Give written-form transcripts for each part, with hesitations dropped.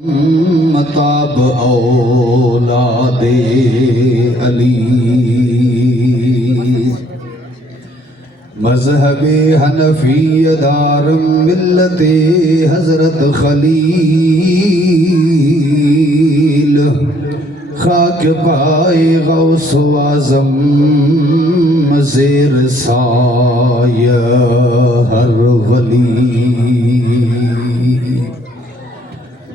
मताब औलादे अली मजहबे हनफी दारम मिल्लते हजरत खलील खाक पाए गौस आज़म ज़ेर साय हर वली।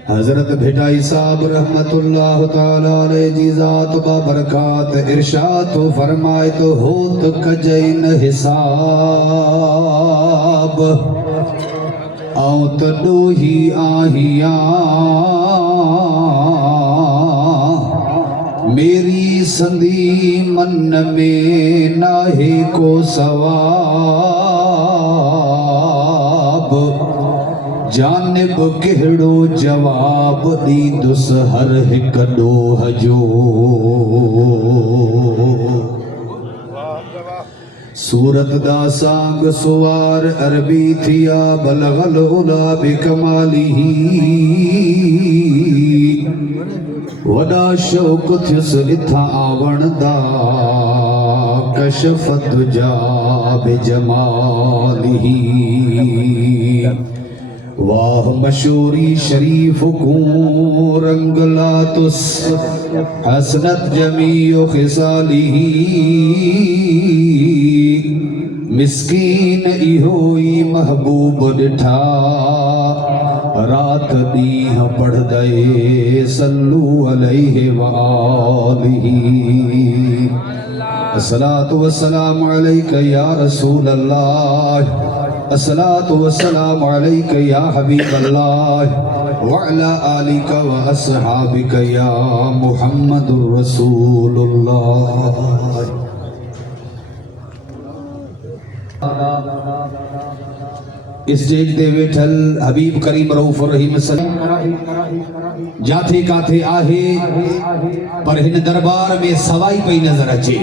हजरत भिटाई साहब रहमतुल्लाह ताला अलैहि जी ज़ात बाबरकात इरशाद फरमाए तो होत कजैन हिसाब आऊं तडो ही आहिया मेरी संदी मन में नाहे को सवाब जानिब कहिड़ो जवाब ॾींदुस हर हिक ॾोह जो। सूरत दा सांग सुवार अरबी थिया बलगल उला बिकमालिही वॾा शौक़ थियुस इथां आवण दा कशफत जा बिजमालिही। वाह मशूरी शरीफ को रंग लातुस हसनत जमीओ खिसालिही मिस्कीन इहोई महबूब डिठा रात दीह पढ़ दे सल्लू अलैहि वालिही। अस्सलातु वस्सलामु अलैका या रसूल अल्लाह अस्सलातु वस्सलामु अलैका या हबीब अल्लाह व अला आलिका व अस्हाबिका या मुहम्मदुर रसूलुल्लाह। स्टेज ते वेठल हबीब करीम रऊफ रहीम जाथे काथे आहे पर हिन दरबार में सवाई पई नजर अचे।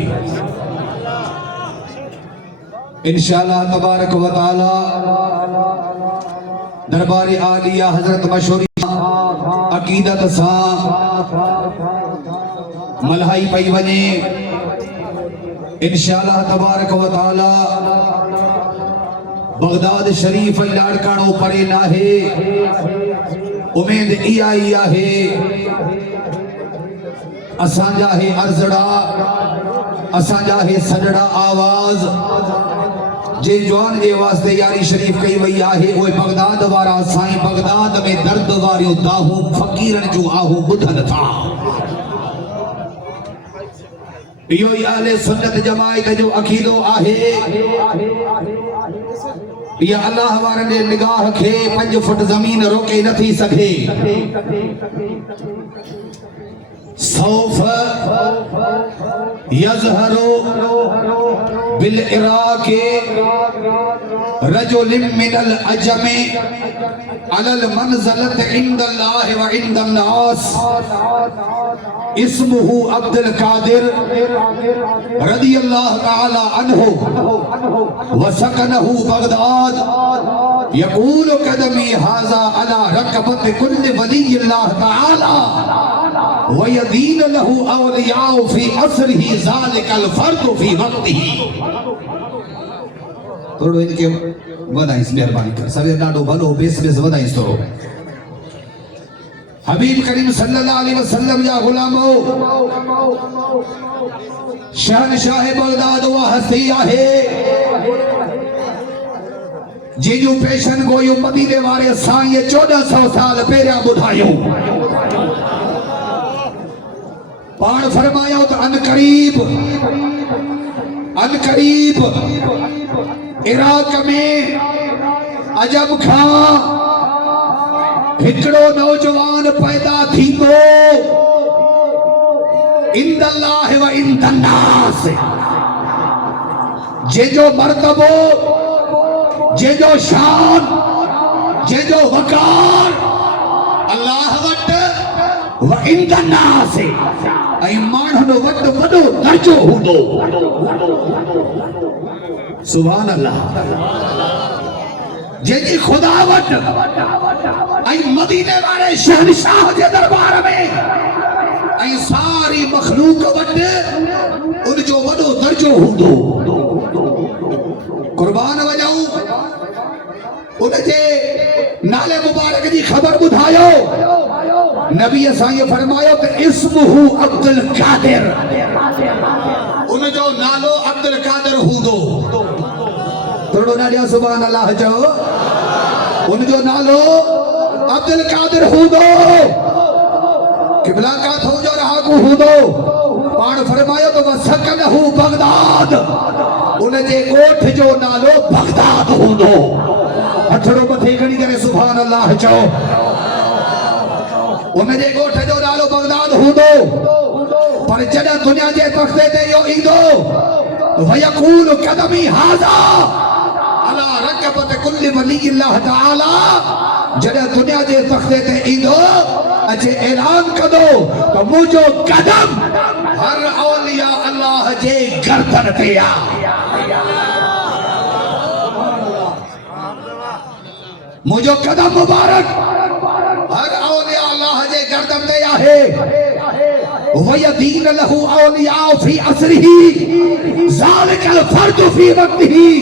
इंशाअल्लाह तबारक व तआला दरबार आलिया हजरत मशहूरी अकीदत सा मलहाई पई वने। इंशाअल्लाह तबारक व तआला बगदाद शरीफ लाड़काणो परे नाहे उम्मीद इहा ही आहे असांजा हे अर्जड़ा असांजा हे सजड़ा आवाज जे जवान जे वास्ते यारी शरीफ कई वई आहे ओए बगदाद वारा साईं बगदाद में दर्द वारियो दाहू फकीरन जो आहू बुधन था। इहो ई अहले सुन्नत जमाअत जो अकीदो आहे। या अल्लाह वारन जे निगाह खे 5 फुट जमीन रोके नथी सघे। सौफ यज़हरो बिल इराक़े रजुलिम मिनल अजमे अलल मंज़लत इंदल्लाह व इंदन्नास इस्मुहु अब्दुल कादिर रदियल्लाहु तआला अन्हु व सकनहु बगदाद यक़ूलु क़दमी हाज़ा अला रकबत कुल्ल वलिय्यिल्लाह तआला व यदीन लहु औलियाउ फी असरिही ज़ालिकल फर्दु फी वक्तिही। थोड़ो इनके वधाइस मेहरबानी कर सवे ॾाढो भलो बेस वधाइस थोड़ो। हबीब करीम सल्लल्लाहु अलैहि वसल्लम या गुलामो शहनशाह बगदाद वा हस्ती आहे जिजू पेशन गोयो मदीने वारे साईं 1400 साल पहिरियां ॿुधायो। पाण फरमायो तो अनकरीब इराक में अजब खां हिकड़ो नौजवान पैदा थींदो इंदल्लाह व इंदन्नास जेजो मर्तबो जेजो शान जेजो वकार अल्लाह वट व इंदन्नास ऐं माण्हुनि वटि वॾो दर्जो हूंदो। सुभान अल्लाह। जंहिंजी खुदा वटि ऐं मदीने वाले शहनशाह जे दरबार में ऐं सारी मखलूक वटि उन जो वॾो दर्जो हूंदो। कुर्बान वञूं उन जे नाले मुबारक जी ख़बर ॿुधायो। नबी साईं फरमायो त इस्मुहु अब्दुल कादिर, उन जो नालो अब्दुल कादिर हूंदो। थोरो ॾाढा सुभान अल्लाह चओ। उन जो नालो अब्दुल कादिर हूंदो। क़िबला काथों जो रहाकू हूंदो। पाण फरमायो तो वसकनहु बगदाद, उन जे ॻोठ जो नालो बगदाद हूंदो। हथड़ो मथे खणी करे सुभान अल्लाह चओ। उन जे ॻोठ जो नालो बगदाद हूंदो। पर जॾहिं दुनिया जे तख़्ते ते इहो ईंदो वयकून कदमी हाज़ा अला रकबत कुल्ल वली अल्लाह ताला, जॾहिं दुनिया जे तख़्ते ते ईंदो अचे ऐलान कंदो त मुंहिंजो कदम हर औलिया अल्लाह जे गर्दन ते आहे। मुझो कदम मुबारक हर औलिया अल्लाह जे गर्दन ते आहे। वयदीन लहु औलिया फी असरिही ज़ालिकल फर्द फी वक्तिही।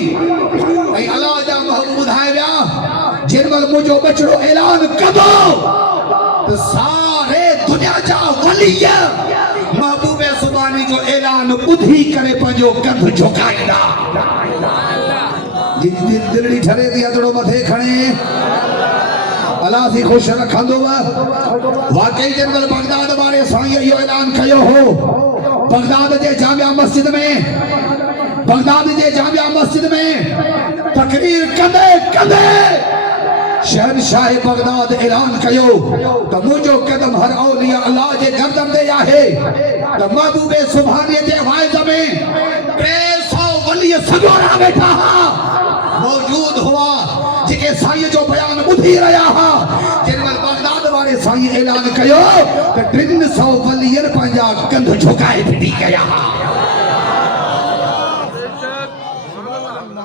ऐं अल्लाह जा महबूब ॿुधाए विया जिन वल मुझो बचड़ो ऐलान कंदो त सारे दुनिया जा वली महबूब सुबानी जो ऐलान ॿुधी करे पंहिंजो कंध झुकाईंदा। जिनकी दिलड़ी ठरे थी हथड़ो मथे खणे अल्लाह थी खुश रखंदो। वाकई जिन वल बगदाद वारे साईं इहो ऐलान कयो हो। बगदाद जे जामिया मस्जिद में, बगदाद जे जामिया मस्जिद में तकरीर कंदे कंदे शहनशाह बगदाद ऐलान कयो त मुंहिंजो कदम हर औलिया अल्लाह जे गर्दन ते आहे। त महबूब सुभानी जे वाइद में 300 वली सगोरा वेठा मौजूद हुआ जेके साईं जो बयान ॿुधी रहिया हुआ। जिन वल बगदाद वारे साईं ऐलान कयो त 300 वलियन पंहिंजा कंध झुकाए फिटी कया।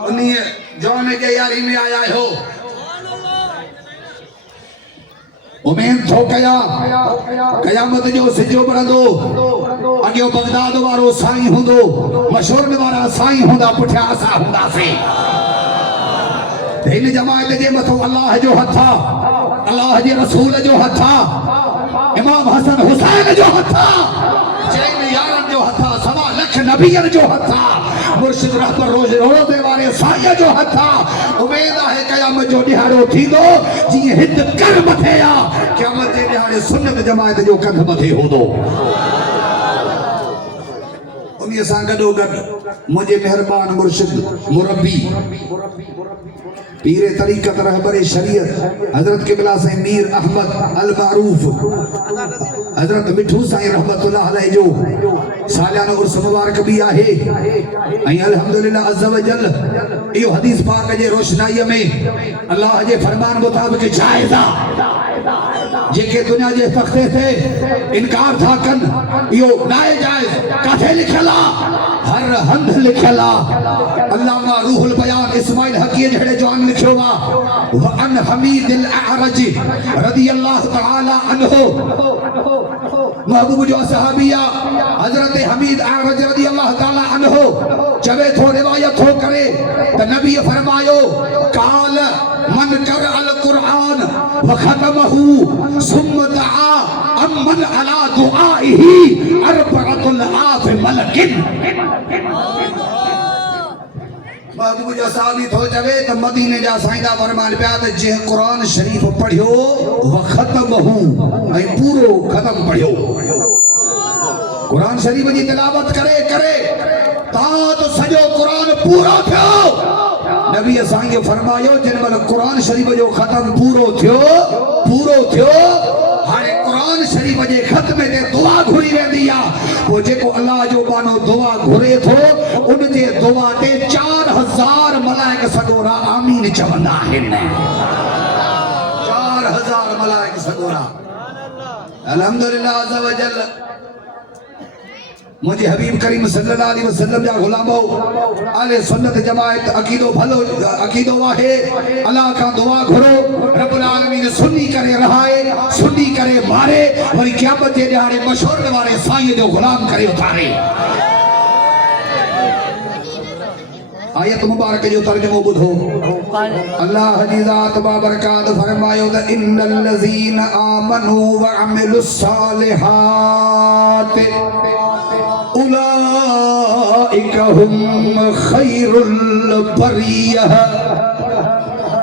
उन्हीं जौन के यारी में आया हो उमेद थो कया क़यामत जो सिजो बरंदो। अॻियो बगदाद वारो साईं हूंदो, मशहूर वारा साईं हूंदा, पुठियां असां हूंदासीं। इन जमात जे मथो अल्लाह जो हथ आहे, अल्लाह जे रसूल जो हथ आहे, इमाम हसन हुसैन जो हथ आहे, चईन यारनि जो हथ आहे, 1.25 लख नबियनि जो हथ आहे, मुर्शिद रहबर रोज़े वारे साईं जो हथ आहे। उमेद आहे क़यामत जो ॾिहाड़ो थींदो जीअं हिंद कर मथे आहे, क़यामत जे ॾिहाड़े सुन्नत जमात जो कंध मथे हूंदो। उन्हीं सां गॾोगॾु मुंहिंजे मेहरबान मुर्शिद मुरब्बी पीरे तरीक़त रहबर शरीयत हजरत क़िबला साईं मीर अहमद अल मारूफ हजरत मिठू साईं रहमतुल्लाह अलैह जो सालियाना उर्स मुबारक भी आहे। ऐं अल्हम्दुलिल्लाह अज़्ज़ व जल इहो हदीस पाक जे रोशनाईअ में अल्लाह जे फरमान मुताबिक जाइज़ आहे। जेके दुनिया जे तख़्ते ते इनकार था कनि इहो नाजाइज़ काथे लिखियल आहे, हर हंध लिखियल आहे। अल्लामा रूहुल बयान इस्माइल हक़ी जहिड़े जवान लिखियो आहे व अन हमीदिल अअरज रदियल्लाहु तआला अन्हु, महबूब जो सहाबिया हजरत हमीद अअरज रदियल्लाहु तआला अन्हु चवे थो, रिवायत थो करे त नबी फरमायो काल मन कर अल कुरान व खतमहु सुम्म दआ अमन अला दुआइही अरबअतुल आफ मलकिन। महबूब जो साहबी थो चवे त मदीने जा साईंदा फरमान पिया त जंहिं क़ुरान शरीफ़ पढ़ियो व खतमहु ऐं पूरो ख़तम पढ़ियो, क़ुरान शरीफ़ जी तिलावत करे करे ता तो सॼो क़ुरान पूरो थियो। नबी असांखे फरमायो जिन महिल क़ुरान शरीफ़ जो ख़तम पूरो थियो हाणे क़ुरान शरीफ़ जे ख़त्मे ते दुआ घुरी वेंदी आहे। पोइ जेको अल्लाह जो बानो दुआ घुरे थो उन जे दुआ ते 4000 मलाइक सगोरा आमीन चवंदा आहिनि। 4000 मलाइक सगोरा अल्हम्दुलिल्लाह अज़्ज़ व जल। मुझे हबीब करीम सल्लल्लाहु अलैहि वसल्लम जा गुलामो आले सुन्नत जमात अकीदो भलो अकीदो वाहे अल्लाह का दुआ घुरो रब्बुल आलमीन सुन्नी करे रहाए सुन्नी करे मारे वरी क़यामत जे ॾियारे मशहूर वारे साईं जो गुलाम करे उतारे। आयत मुबारक जो तर्जुमो बुधो अल्लाह जी ज़ात बाबरकात फरमायो त इन्नल लज़ीना आमनू व अमिलुस सालिहात उलाइका हुम खैरुल बरियह।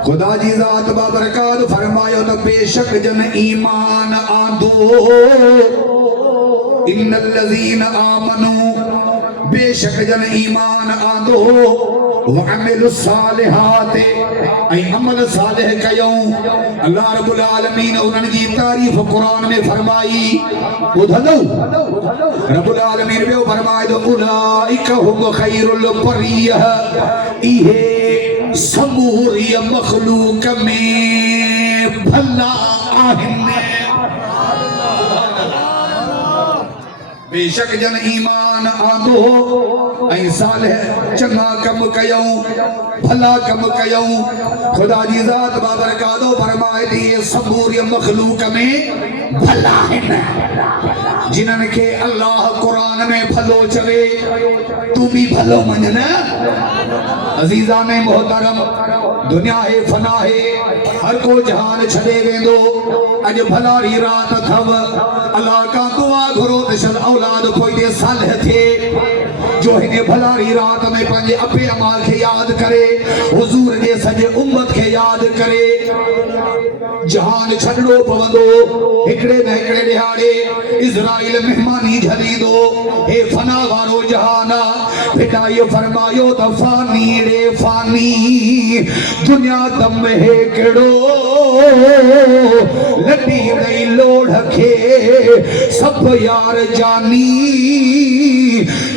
खुदा जी ज़ात बाबरकात फरमायो त बेशक जन ईमान आंदो इन्नल लज़ीना आमनू बेशक जन ईमान आंदो वअमिलुस सालिहात ऐं अमल सालिह कयूं। अल्लाह रब्बुल आलमीन उन्हनि जी तारीफ़ क़ुरान में फरमाई ॿुधंदो रब्बुल आलमीन ॿियो फरमाए थो उलाइका हुम खैरुल बरियह इहे समूरी मख़लूक़ में भला आहिनि। बेशक जन ईमान आंदो ऐं सालिह चङा कम कयूं भला कम कयूं। खुदा जी ज़ात बाबरकातो फरमाए थी समूरी मख़लूक़ में भला आहिनि जिन्हनि खे अल्लाह क़ुरान में भलो चवे तू भी भलो मञ न। अज़ीज़ान मोहतरम दुनिया है फना है हर को जहान छॾे वेंदो अॼु भलारी रात अथव अल्लाह का दुआ घुरो त शल औलाद पोइते सालिह थिए जो हिन भलारी रात में पंहिंजे अपे अमा खे यादि करे हुज़ूर जे सॼे उम्मत खे यादि करे जहान छॾणो पवंदो हिकिड़े न हिकिड़े ॾिहाड़े इज़राइल मेहमानी झलींदो हे फना वारो जहान आहे बेटा इहो फरमायो त फानी रे फानी दुनिया दम हिकिड़ो लॾी ॾेई लोढ़ खे सभु यार जानी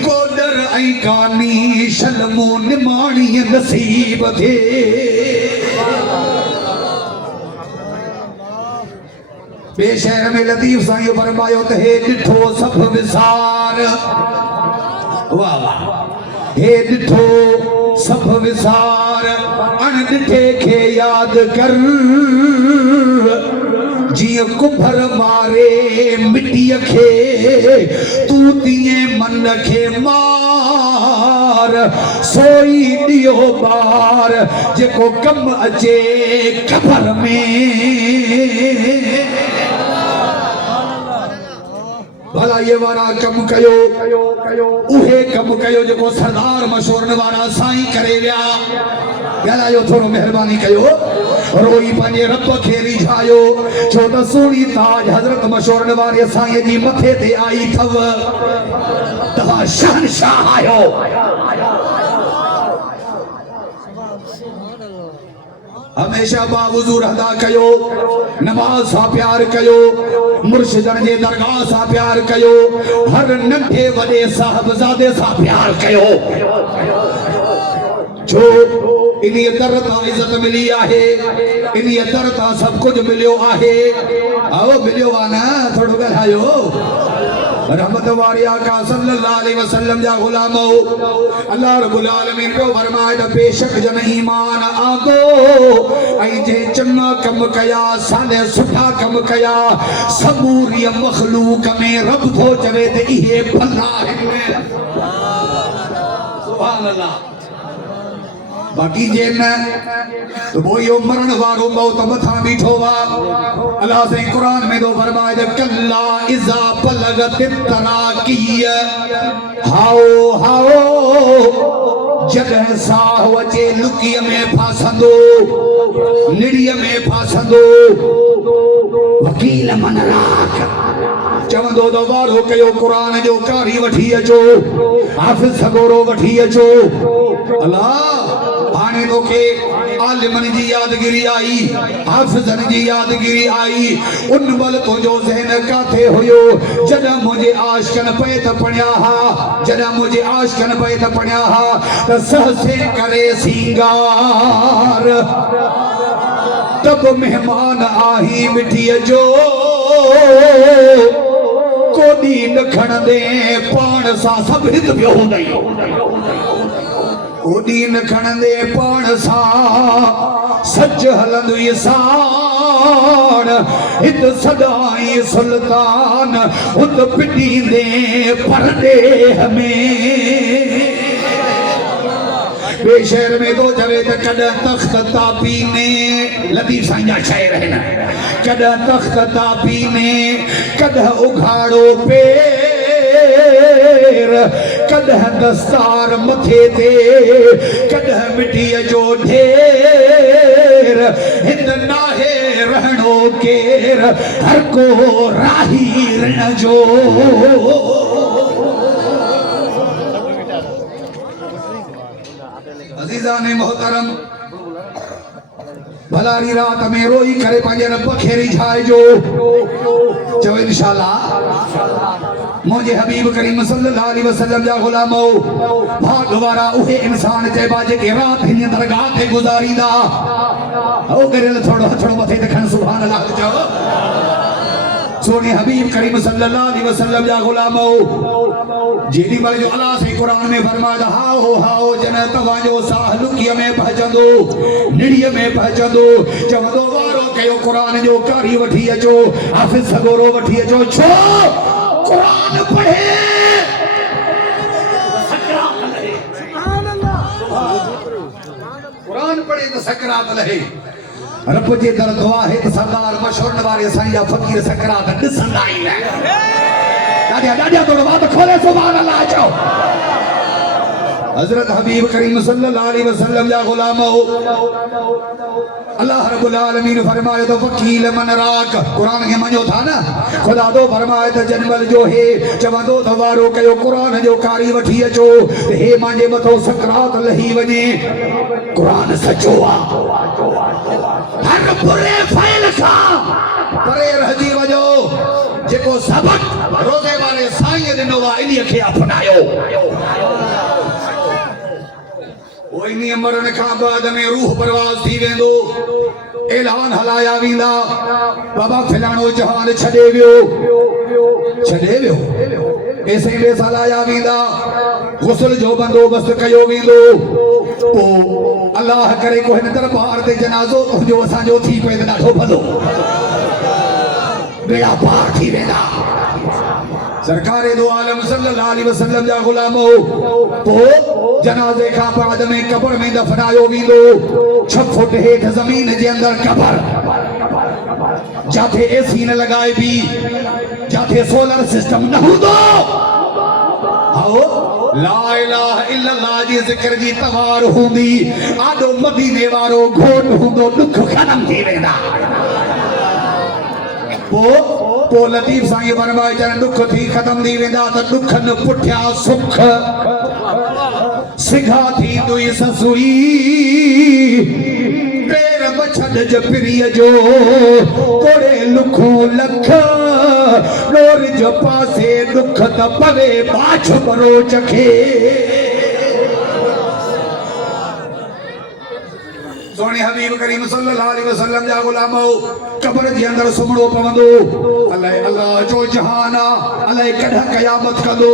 को डर ऐं कानी शलमो निमाणीअ नसीब थिए। बे शहर में लतीफ साईं फरमायो त हे ॾिठो सभु विसार वाह वाह हे ॾिठो सभु विसार अणॾिठे खे यादि कर जीअं कुंभर मारे मिटीअ खे तू तीअं मन खे मार सोई ॾियो ॿार जेको कम अचे क़बर में। भला ये वारा कम कयो उहे कम कयो जेको सरदार मशहूरन वारा साईं करे विया ॻाल्हायो थोरो महिरबानी कयो रोई पंहिंजे रब खे रिझायो छो त सुहिणी ताज हज़रत मशहूरन वारे साईं जी मथे ते आई अथव तव्हां शहनशाह आहियो। हमेशा बावजूद अदा कयो नमाज सां प्यार कयो मुर्शिदन जे दरगाह सां प्यार कयो हर नंढे वॾे साहिबज़ादे सां प्यार कयो छो इन्हीअ दर तां इज़त मिली आहे इन्हीअ दर तां सभु कुझु मिलियो आहे। आओ मिलियो आहे न थोरो ॻाल्हायो। रहमत वारे आका सल्लल्लाहु अलैहि वसल्लम जा गुलामो अल्लाह रब्बुल आलमीन को फरमाए त बेशक जन ईमान आंदो ऐं जे चङा कम कया साले सुठा कम कया समूरी मखलूक में रब थो चवे त इहे भला आहिनि। सुभान अल्लाह। बाकी जे न तो वो यो मरण वारो मौत मथा बीठो वा अल्लाह से कुरान में दो फरमाए दे कल्ला इज़ा बलगत तराकिय हाओ हाओ जगह साह वचे लुकीअ में फासंदो निड़ीअ में फासंदो वकील मन राख चवंदो त वारो कयो कुरान जो कारी वठी अचो हाफ़िज़ सगोरो वठी अचो। अल्लाह हाणे तोखे आलिमन जी यादगिरी आई हाफ़िज़न जी यादगिरी आई उन महिल तुंहिंजो ज़हन काथे हुयो जॾहिं मुंहिंजे आशिक़नि पे त पढ़िया हा जॾहिं मुंहिंजे आशिक़नि पे त पढ़िया हा त सहसे करे सिंगार तब मेहमान आही मिठीअ जो को ओॾी न खणंदे पाण सां सभु हित पियो हूंदई ओॾी न खणंदे पाण सां सच हलंदुई साण हित सदाई सुल्तान हुत पिटींदे परदेह में बेशहर में तो चवे त कॾहिं तख्त तापी में लतीफ़ साईं जा शाइर आहिनि कॾहिं तख्त तापी में कॾहिं उघाड़ो पेर कॾहिं दस्तार मथे ते कॾहिं मिटीअ जो ढेर हिंद नाहे रहणो केर हर को राही रण जो अज़ीज़ान मोहतरम भलारी रात में रोई करे पंहिंजे रब खे रिझाइजो चओ इंशाअल्लाह मुंहिंजे हबीब करीम सल्लल्लाहु अलैहि वसल्लम जा गुलामो भाग वारा उहे इंसान चइबा जेके रात हिन दरगाह ते गुज़ारींदा ओ करेल थोड़ो हथड़ो मथे ते खण सुभान अल्लाह चओ सोने हबीब करीम सल्लल्लाहु अलैहि वसल्लम जा गुलामो जेडी महिल जो अल्लाह से कुरान में फरमाया हाओ जन तव्हांजो साह लुकीअ में पहुचंदो निड़ीअ में पहुचंदो चवंदो वारो कयो कुरान जो कारी वठी अचो हाफ़िज़ सगोरो वठी अचो छो कुरान पढ़े सकरात लहे सुभान अल्लाह कुरान पढ़े तो सकरात लहे रब जे दर दुआ है तो सरदार मशहूर वारे साईं जा फकीर सकरात ॾिसंदा आहिनि ॾाढा थोरो बात खोले सुभान अल्लाह चओ हजरत हबीब करीम सल्लल्लाहु अलैहि वसल्लम जा गुलामो अल्लाह रब्बुल आलमीन फरमाए तो वकील मन राक कुरान के मञो था ना खुदा तो फरमाए तो जनमल जो है चवंदो तो वारो कयो कुरान जो कारी वठी अचो हे मांजे मथो सकरात लही वञे कुरान सचो आ हर बुरे फ़इल खां परे रहिजी वञो जेको सबक रोज़े वारे साईं ॾिनो आहे इन्हीअ खे अपनायो वो इन्हीं मरण खां बाद में रूह परवाज़ थी वेंदो ऐलान हलाया वेंदा बाबा फिलाणो जहान छॾे वियो ऐसे में हलाया वेंदा गुस्ल जो बंदोबस्त कयो वेंदो पोइ अल्लाह करे को हिन दरबार ते जनाज़ो तुंहिंजो असांजो थी पए त ॾाढो भलो बेड़ा पार थी वेंदा सरकार दो आलम सल्लल्लाहु अलैहि वसल्लम जा गुलामो पोइ जनाज़े खां बाद में कब्र में दफनायो वेंदो 6 फुट हेठि ज़मीन जे अंदर कब्र जाते एसी न लॻाए बि जाते सोलर सिस्टम न हूंदो आओ ला इलाहा इल्लल्लाह जी ज़िक्र जी तवार हूंदी आॾो मदीने वारो घोट हूंदो दुख ख़तम थी वेंदा पोइ लतीफ़ साईं फरमाए जन दुख थी ख़तम थी वेंदा त दुखन पुठिया सुख सिघा थींदुई ससुई पेर बछड़ जपिरीअ जो कोड़े लुखो लख डोर जो पासे दुख त पवे बाछ बरो चखे सोने हबीब करीम सल्लल्लाहु अलैहि वसल्लम जा गुलामो कब्र जे अंदर सुमणो पवंदो अल्लाह अल्लाह जो जहान अल्लाह कॾहिं क़यामत कंदो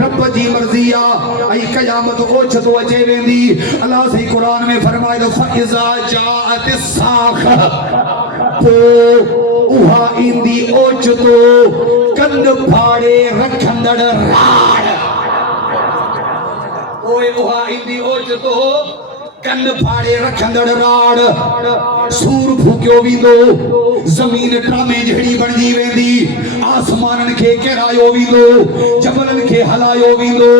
रब जी मर्ज़ी आहे ऐं क़यामत ओछतो अचे वेंदी अल्लाह सही कुरान में फरमाए थो फइज़ा जाअत साख पोइ उहा ईंदी ओछतो कन फाड़े रखंदड़ राड़ पोइ उहा ईंदी ओछतो कन फाड़े रखंदड़ राड़ सूर फूकियो वेंदो ज़मीन टामे जहिड़ी बणजी वेंदी आसमाननि खे किरायो वेंदो जबलनि खे हलायो वेंदो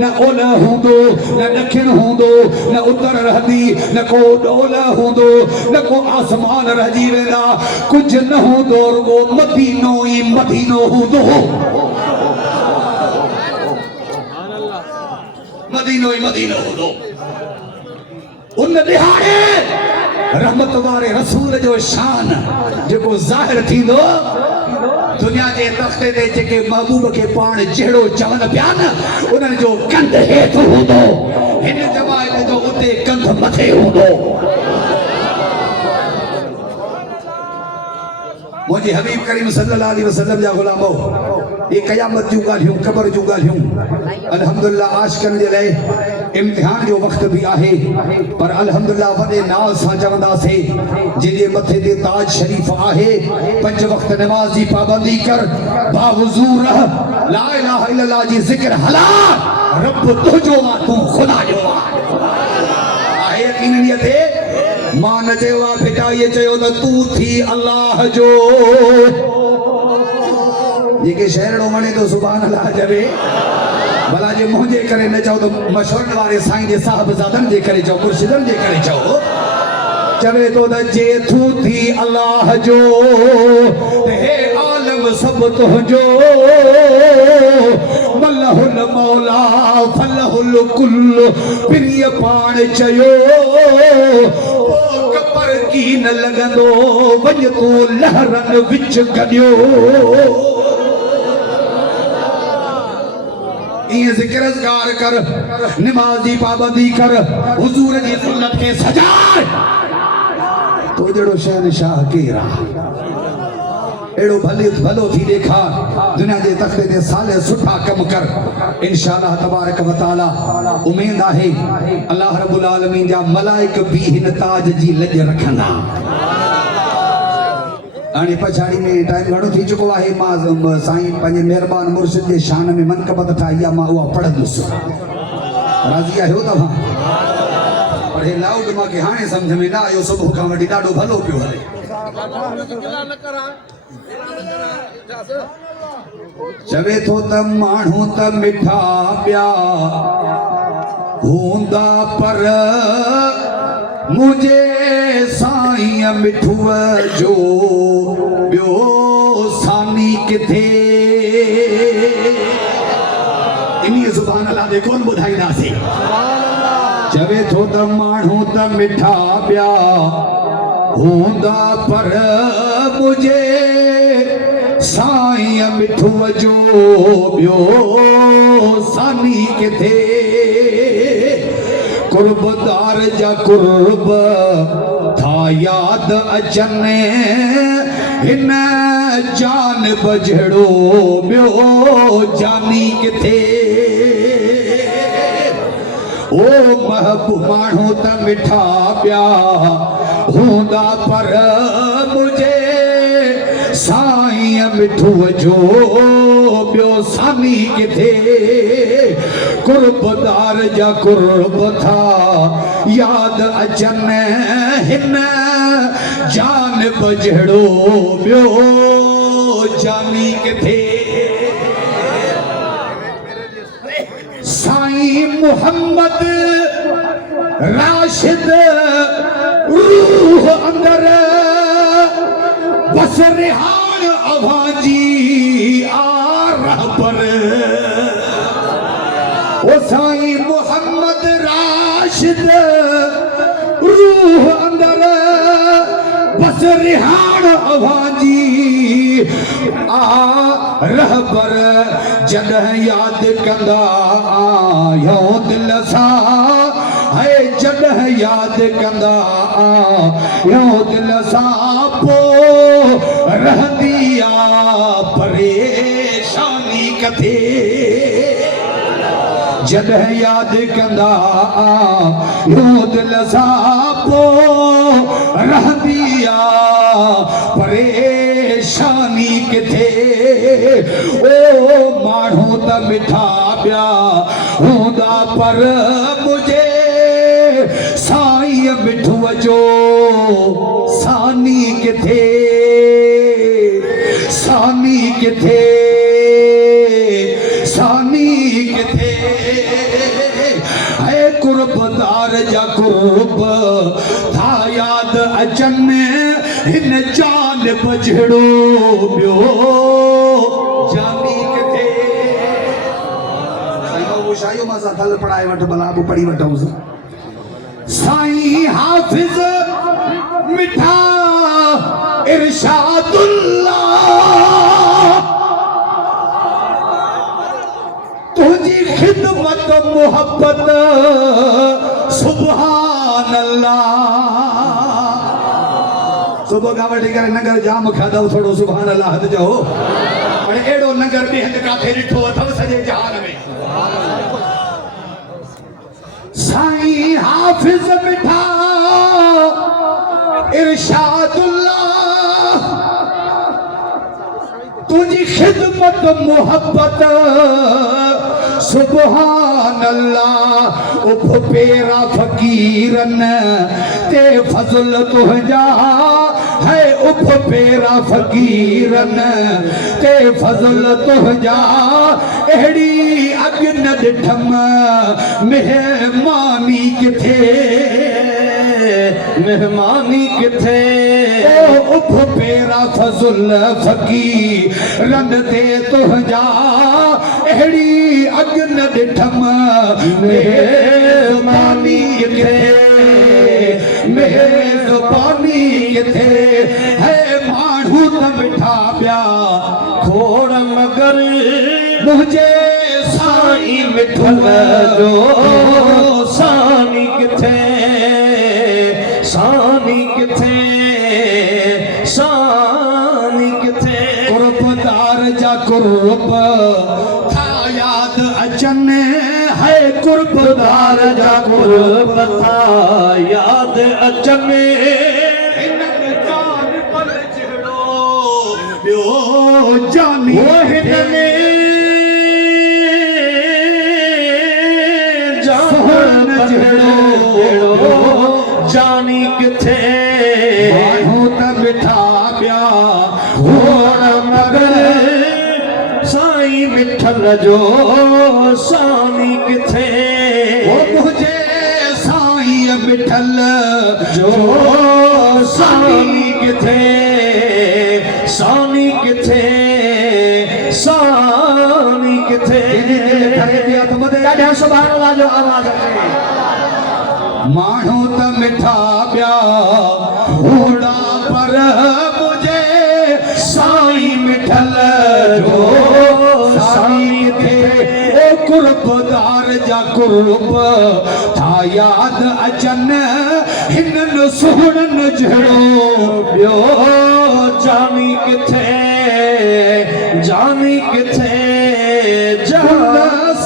न ओलह हूंदो न ॾखिण हूंदो न उतर रहंदी न को ओलह हूंदो न को आसमान रहिजी वेंदा कुझु न हूंदो रुगो मदीनो ई मदीनो हूंदो मदीनो ई मदीनो हूंदो उन दिहाड़े रहमत वारे रसूल जो शान जेको ज़ाहिर थींदो दुनिया के तख्ते ते जेके महबूब के पाण जहिड़ो चवनि पिया न उन्हनि जो कंध हेठि हूंदो हिन जमायत जो उते कंध मथे हूंदो मुंहिंजे हबीब करीम सल्लल्लाहु अलैहि वसल्लम जा गुलामो ये क़यामत जूं ॻाल्हियूं क़बर जूं ॻाल्हियूं अल्हम्दुलिल्लाह आशिक़नि जे लाइ इम्तिहान जो वक़्त भी आहे पर अल्हम्दुलिल्लाह वॾे नाज़ सां चवंदासीं जंहिंजे मथे ते ताज शरीफ़ आहे 5 वक़्त नमाज़ जी पाबंदी कर बावुज़ू रह ला इलाहा इल्लल्लाह जी ज़िक्र हला रब तुझो वा तू खुदा जो आहे यकीन थे मां न चयो आहे बेटा ये चयो त तू थी अल्लाह जो जेके शहर वणे तो सुभान अल्लाह चवे भला जे मुंहिंजे करे न चओ तो मशवरन वारे साईं जे साहिबज़ादनि जे करे चओ मुर्शिदनि जे करे चओ चवे तो त जे तू थी अल्लाह जो हे आलम सब तुझो मल्लहुल मौला फलहुल कुल प्रिय पाण चयो कपर की न लगंदो वञ तू लहरन विच गॾियो ये ज़िक्र अज़कार कर नमाज जी पाबंदी कर हुजूर जी सुन्नत के सजाए तो जड़ो शहनशाह केरा एड़ो भलो थी देखा दुनिया जे तख्ते ते साले सुठा कम कर इंशाअल्लाह तबारक व तआला उम्मीद आहे अल्लाह रब्बुल आलमीन जा मलाइक भी हिन ताज जी लज रखंदा आने पछाड़ी में टाइम घणो थी चुको आहे मां साईं पंहिंजे मेहरबान मुर्शिद जे शान में मनक़बत ठाही आहे मां उहा पढ़ंदुसि राज़ी आहियो तव्हां पर हे लाउड मां के हाणे सम्झ में न आयो सुबुह खां वठी ॾाढो भलो पियो हले चवे थो त माण्हू त मिठा ॿिया हूंदा पर मुझे साईं मिठुआ जो ॿियो सानी किथे इन्ही ज़ुबान अल्लाह दे कोन ॿुधाईंदासीं चवे थो त माण्हू त मिठा ॿिया हूंदा पर मुझे साईं मिठुआ जो ॿियो सानी किथे कुर्बदार जा कुर्ब था याद अचने हिन जान बजड़ो ॿियो जानी किथे ओ महबूब माण्हू त मिठा ॿिया हूंदा पर मुझे साईं मिठुआ जो ॿियो सानी किथे कुर्बदार जा कुर्ब था याद अचनि हिन जान बजड़ो ॿियो जानी किथे साईं मोहम्मद राशिद रूह अंदर बस रिहान अभाजी आ रहबर ओ साईं मोहम्मद राशिद रूह अंदर बस रिहान अभाजी आ रहबर जॾहिं याद कंदा आयो दिल सां है जॾहिं याद कंदा आयो दिल सां पोइ रहंदी आ परेशानी किथे जॾहिं याद कंदा आयो दिल सां पोइ रहंदी आ परेशानी किथे ओ माण्हू त मिठा ॿिया हूंदा पर मुझे साईं मिठुआ जो सानी किथे सानी किथे सानी किथे है कुर्बदार जा कुर्ब था याद अचनि हिन जान बजड़ो ॿियो जानी किथे साईं शायो मां सां थल पढ़ाए वठ भला बि पढ़ी वठूंसि साईं हाफिज मिठा इरशादुल्लाह तुझी खिदमत मोहब्बत सुभान अल्लाह सुबह का वठी करे नगर जाम खाधो थोड़ो सुभान अल्लाह हद जो पर एड़ो नगर में हिंद काथे ॾिठो अथव सॼे जहान में साईं हाफ़िज़ मिठा इरशादुल्लाह तुझी खिदमत मोहब्बत सुभान अल्लाह उफ पेरा फकीरन ते फजल तुझा है उफ पेरा फकीरन ते फजल तुझा अहिड़ी अॻु न ॾिठम मेहमानी किथे मेहमानी किथे ओ उफ पेरा फजल फकीरन ते तुझा अहिड़ी अॻु न ॾिठम मेहमानी किथे मेहरबानी किथे है माण्हू त मिठा ॿिया खोड़ मगर मुंहिंजे साईं मिठल जो सानी किथे सानी किथे सानी किथे कुर्बदार जा कुर्ब था याद अचन है कुर्बदार जा कुर्ब था याद अचन जानी जानी किथे माण्हू त मिठा ॿिया खोड़ मगर साईं मिठल जो सानी किथे ओ मुंहिंजे साईं मिठल जो सानी किथे सानी किथे सानी किथे ॾाढा सुभाणे अल्लाह जो आवाज़ अचे माण्हू त मिठा ॿिया खोड़ा पर मुंहिंजे साईं मिठल जो साईं थे ओ कुर्बदार जा कुर्ब था याद अचन हिननि सुहिणनि जहिड़ो ॿियो जानी किथे जानी किथे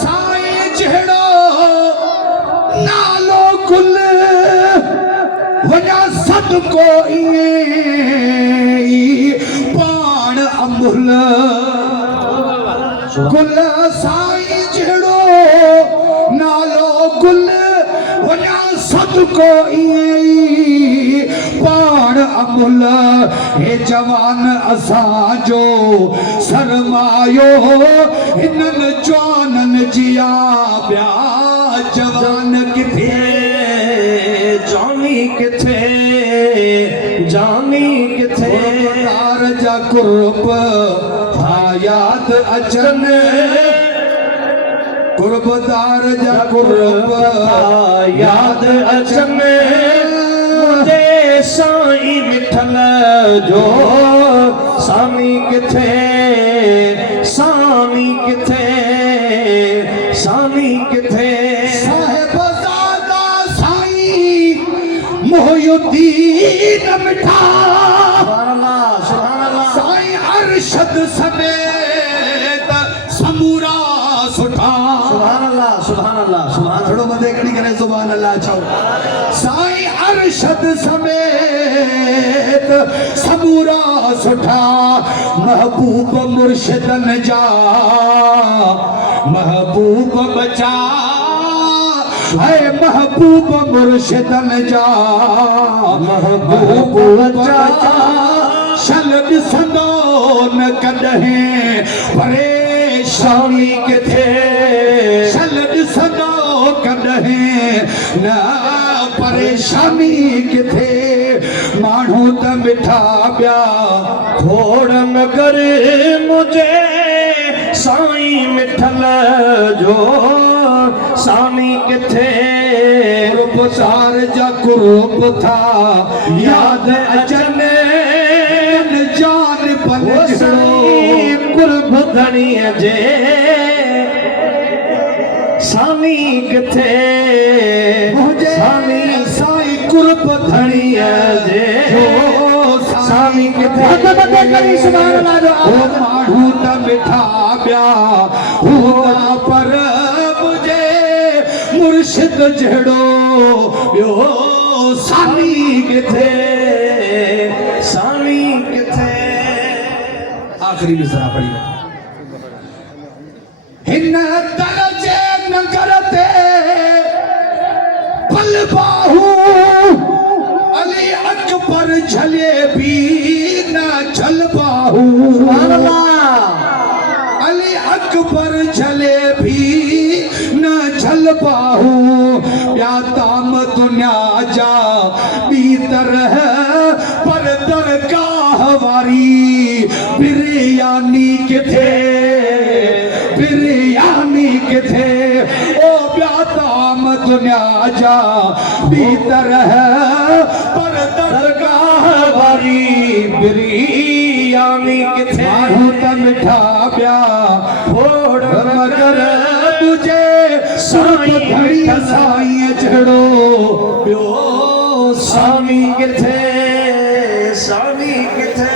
साईं जहिड़ो नालो गुल वञा सदको पाण अमुल गुल साईं जहिड़ो नालो गुल वञा सदको पाण अमुल हे जवान असांजो सरमायो हिननि जवाननि जिया ॿिया जवान किथे जानी किथे जानी किथे कुर्बदार जा कुर्ब था याद अचन कुर्बदार जा कुर्ब याद अचन मुंहिंजे साईं मिठल जो सानी किथे सानी किथे सानी किथे साहिबज़ादा साईं मोहिउद्दीन मिठा साईं अरशद समेत समूरा सुठा सुभान अल्लाह थोड़ो मथे खणी करे सुभान अल्लाह चओ साईं अरशद समेत समूरा सुठा महबूब मुर्शिदन जा महबूब बचा है महबूब मुर्शिदन जा महबूब बचा शल ॾिसंदो न कॾहिं परेशानी किथे शल ॾिसंदो कॾहिं न परेशानी किथे माण्हू त मिठा ॿिया खोड़ मगर मुंहिंजे साईं मिठल जो सानी किथे कुर्बदार जा कुर्ब था याद अचन जान पल कुर्ब धणीअ जे सानी किथे सानी साईं कुर्ब धणीअ जे सानी किथे माण्हू त मिठा प्या हुदा पर मुझे मुर्शिद जड़ो यो सानी किथे सानी किथे। आखिरी मिसरा पढ़ी हिन दरजे न करते पल बाहू अली अकबर झले भी न झल बाहू अली अकबर झले भी न झल बाहू या ताम दुनिया जा भीतर पर दरगाह वारी बिरयानी किथे बिरयानी किथे ओ ब्याताम दुनिया जा भीतर है पर दरगाह वारी बिरयानी किथे। त मिठा ब्या फोड़ मगर तुझे सुरत घड़ी साई जड़ो प्यो सामी किथे सामी किथे।